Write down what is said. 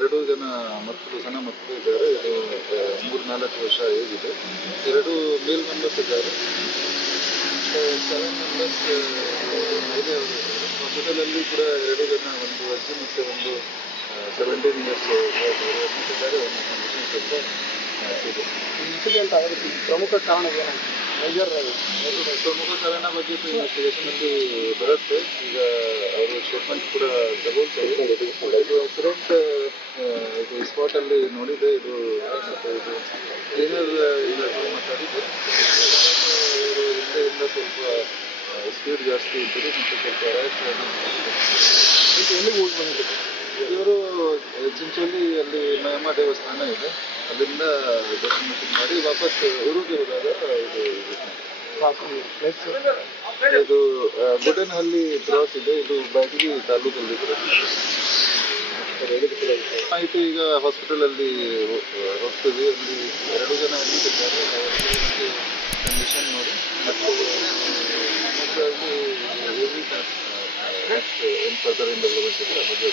2 ಜನ ಮಕ್ಕಳು, ಸಣ್ಣ ಮಕ್ಕಳು ಇದ್ದಾರೆ. ಇದು 3-4 ವರ್ಷ ಏಜ್ ಇದೆ. 2 ಮೇಲ್ ಮೆಂಬರ್ಸ್ ಇದ್ದಾರೆ. 7 ಮೆಂಬರ್ಸ್ ಇದೆ. ಹಾಸ್ಪಿಟಲಲ್ಲಿ ಕೂಡ 2 ಜನ, ಒಂದು ಅಜ್ಜಿ ಮತ್ತು ಒಂದು 17 ಇಯರ್ಸ್ ಇದ್ದಾರೆ. ಒಂದು ಕಂಡೀಷನ್ ಸ್ವಲ್ಪ ಇದೆ. ಇನ್ಸಿಡೆಂಟ್ ಆಗೋದಕ್ಕೆ ಪ್ರಮುಖ ಕಾರಣ ಏನಾಗಿದೆ? ಪ್ರಮುಖ ಕಾರಣ ಬಗ್ಗೆ ಇನ್ವೆಸ್ಟಿಗೇಷನಲ್ಲಿ ಬರುತ್ತೆ. ಈಗ ಅವರು ಸ್ಟೇಟ್ಮೆಂಟ್ ಕೂಡ ತಗೊಳ್ತಾರೆ. ಇದು ಆಕ್ಸಿಡೆಂಟ್ ಇದು ಸ್ಪಾಟಲ್ಲಿ ನೋಡಿದೆ. ಇದು ಕ್ಲೀನರ್ ಈಗ ಮಾತಾಡಿದ್ದು ಇವರು ಹಿಂದೆಯಿಂದ ಸ್ವಲ್ಪ ಸ್ಪೀಡ್ ಜಾಸ್ತಿ ಇದ್ದರು ಮತ್ತು ಸ್ವಲ್ಪ ರ್ಯಾಶ್ ಎಲ್ಲಿಗೆ ಹೋಗಿ ಬಂದಿದ್ರು ಇವರು ಚಿಂಚೋಳಿ ಅಲ್ಲಿ ಮಯಮ್ಮ ದೇವಸ್ಥಾನ ಇದೆ, ಅಲ್ಲಿಂದ ದರ್ಶನ ಮಾಡಿ ವಾಪಸ್ ಊರಿಗೆ ಹೋದಾಗ ಇದು ಗುಡನಹಳ್ಳಿ ಕ್ರಾಸ್ ಇದೆ. ಇದು ಬ್ಯಾಡಗಿ ತಾಲೂಕಲ್ಲಿ ಆಯಿತು. ಈಗ ಹಾಸ್ಪಿಟಲಲ್ಲಿ ಹೋಗ್ತೀವಿ. ಅಲ್ಲಿ 2 ಜನ ಇದ್ದಾರೆ. ಕಂಡೀಷನ್ ನೋಡಿ ಮತ್ತು ನೆಕ್ಸ್ಟ್ ಏನು ಫರ್ದರ್ ಡೆವಲಪ್ಮೆಂಟ್ ಇದೆ ಆ ಬಗ್ಗೆ